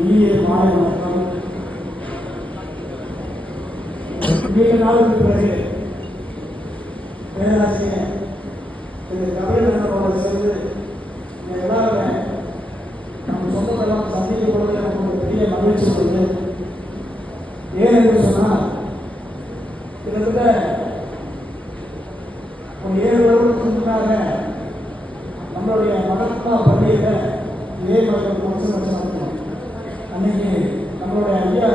இனிய மாலை வணக்கம். நீண்ட நாளுக்கு பிறகு பேராசிரியர் திரு கபிலனோட சேர்ந்து எல்லாருமே நம்ம சொந்தத்தெல்லாம் சந்திக்க பொழுது நமக்கு ஒரு பெரிய மகிழ்ச்சி வருது. ஏன் என்று சொன்னால் கிட்டத்தட்ட ஒரு 7 வருடத்துக்கு முன்னாக நம்மளுடைய மகாத்மா பள்ளியில் இதே மாதிரி ஒரு ஃபங்க்ஷன் வச்சாங்க. அன்னைக்கு நம்மளுடைய ஐயா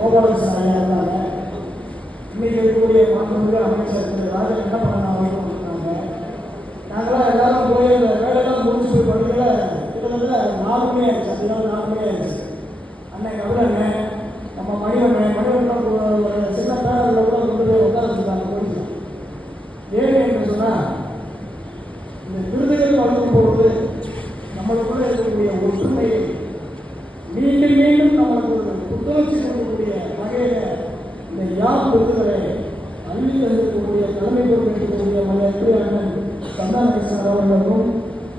கோபாலகிருஷ்ணன் ஐயா இருந்தாங்க. இன்னைக்கு இருக்கக்கூடிய மாண்புமிகு அமைச்சர் திரு ராஜன் என்ன பண்ணாங்க கொடுத்தாங்க. நாங்களாம் எல்லாரும் போய் இந்த வேலையெல்லாம் முடிச்சு போய் படிக்கல கிட்டத்தட்ட 4 மணி ஆயிடுச்சு. அதிகாலை 4 மணி ஆயிடுச்சு. அன்னைக்கு அவ்வளோ நம்ம மணிவண்ணம் ஒரு சின்ன பேரில் கூட கொண்டு போய் உட்கார வச்சுருக்காங்க போலீஸ். ஏன் என்று சொன்னால் இந்த விருதுகள் வழங்கும் பொழுது நம்மளுக்குள்ள இருக்கக்கூடிய ஒற்றுமையை மீண்டும் மீண்டும் நமக்கு ஒரு புத்துணர்ச்சி கொடுக்கக்கூடிய வகையில் இந்த யார் விருதுகளை அள்ளி தந்திருக்கக்கூடிய தலைமை பொறுப்பேற்கக்கூடிய மரியாதைக்குரிய அண்ணன் சந்தான கிருஷ்ணன் அவர்களுக்கும்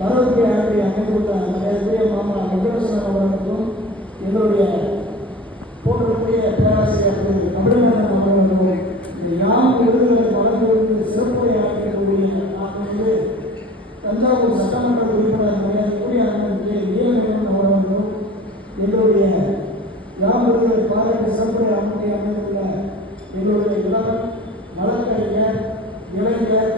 வரவுக்கு ஆகிய அமைந்துள்ள மரியாதைக்குரிய மாமா வெங்கடேஸ்வரன் அவர்களுக்கும் எங்களுடைய போற்றக்கூடிய பேராசிரியர் கபிலநந்தன் அவர்களுக்கும் இந்த யார் விருதுகளை வழங்குவதற்கு சிறப்புரையாற்றக்கூடிய தஞ்சாவூர் சட்டமன்ற உறுப்பினர் மரியாதைக்குரிய அண்ணன் நீலமேகன் அவர்களுக்கும் எங்களுடைய விருதுகளை பாராட்டி சிறப்புரை அமைந்துள்ள எங்களுடைய இளவர் வழக்கறிஞர் இளைஞர்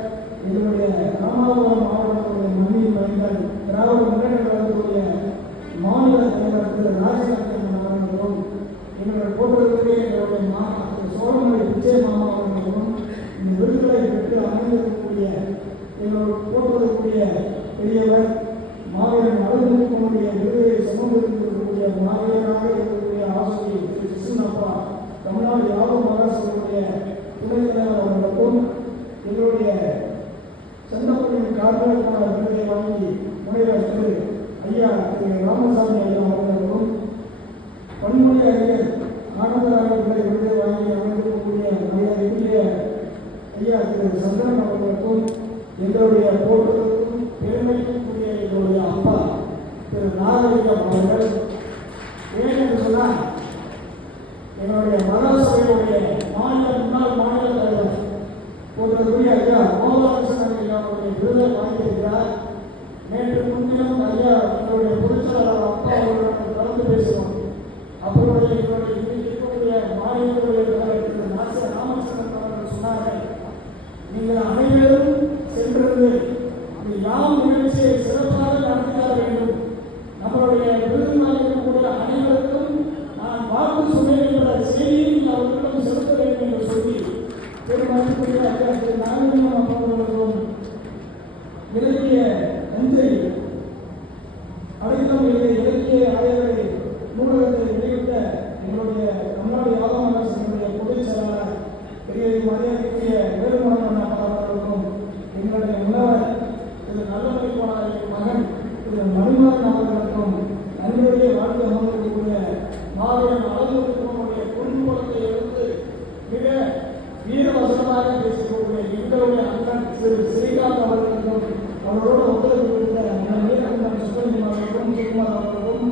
எங்களுடைய ராமநாதபுரம் மாவட்டத்துடைய மண்ணின் மைந்தர் திராவிட முன்னேற்ற கழகத்துடைய மாநில தலைவர் திரு ராஜநாதன் அவர்களும் எங்களுடைய போட்டிருக்கக்கூடிய எங்களுடைய சோழமலை விஜய் மாமா அவர்களும் இந்த விருதுகளை பெற்று அமைந்திருக்கக்கூடிய எங்களோட போட்டிருக்கக்கூடிய பெரியவர் மாவீரன் அலுவலகத்தினுடைய விருதுகளை சமூகத்திற்குரிய மாவீரராக இருக்கக்கூடிய ஆசிரியர் திரு கிருஷ்ணப்பா தமிழ்நாடு யாரும் மகாராஷ்டிரனுடைய துணைத் தலைவர் அவர்களுக்கும் எங்களுடைய சந்தப்பள்ளியின் கார்பரேட்டான விருதை வாங்கி முனைவர் திரு ஐயா திரு ராமசாமி ஐயா அவர்களுக்கும் பன்மொழி அறிஞர் ஆனந்தராக விருதை வாங்கி அமைந்திருக்கக்கூடிய மரியாதைக்குரிய ஐயா திரு சந்திரன் அவர்களுக்கும் எங்களுடைய போட்டுக்கும் பெருமைக்குரிய எங்களுடைய அப்பா திரு நாகரிகம் அவர்கள் ஏன் என்று சொன்னால் எங்களுடைய மகாசபையுடைய முன்னாள் மாநில தலைவர் போன்றக்கூடிய ஐயா கோபாலகிருஷ்ணன் ஐயா அவருடைய விருதை வாங்கியிருக்கிறார். நேற்று முன்தினம் ஐயா எங்களுடைய பொதுச்செயலாளர் அப்பா அவர்களுடன் கலந்து பேசுவோம். அவருடைய எங்களுடைய இருக்கக்கூடிய மாநிலங்களுடைய தலைவர் நாசர் ராமச்சந்திரன் அவர்கள் சொன்னார்கள், நீங்கள் அனைவரும் சென்றிருந்து அந்த யாம் நிகழ்ச்சியை சிறப்பாக நடத்தியாக வேண்டும். நம்மளுடைய விருதுமாக இருக்கக்கூடிய அனைவருக்கும் நான் வாக்கு சொன்னேன் என்ற செய்தியை அவர்களிடம் செலுத்த வேண்டும் என்று சொல்லி பெருமதிப்புரிய நாகரிகம் அவர்களுக்கும் இலக்கிய நன்றி அனைத்தும் இலக்கிய ஆய்வுகளை நூலகத்தை வெளியிட்ட எங்களுடைய தமிழ்நாடு யாதவ பொதுச் செயலாளர் பெரிய மரியாதைக்குரிய வேலுமணன் அவர்களுக்கும் எங்களுடைய முன்னவர் திரு நல்லமணிப்பாளரின் மகன் திரு மணிமாறன் அவர்களுக்கும் நன்றியுடைய வாழ்க்கை அமர்ந்திருக்கக்கூடிய மாவீரன் அழகுடைய குடும்பத்தை எடுத்து மிக வீரவசனமாக பேசக்கூடிய எங்களுடைய அண்ணன் திரு ஸ்ரீகாந்த் அவர்களுக்கும் அவரோடு ஒத்துழைப்பு கொடுத்த சுப்பிரமணியம் அவர்களுக்கும் சுகுமார் அவர்களுக்கும்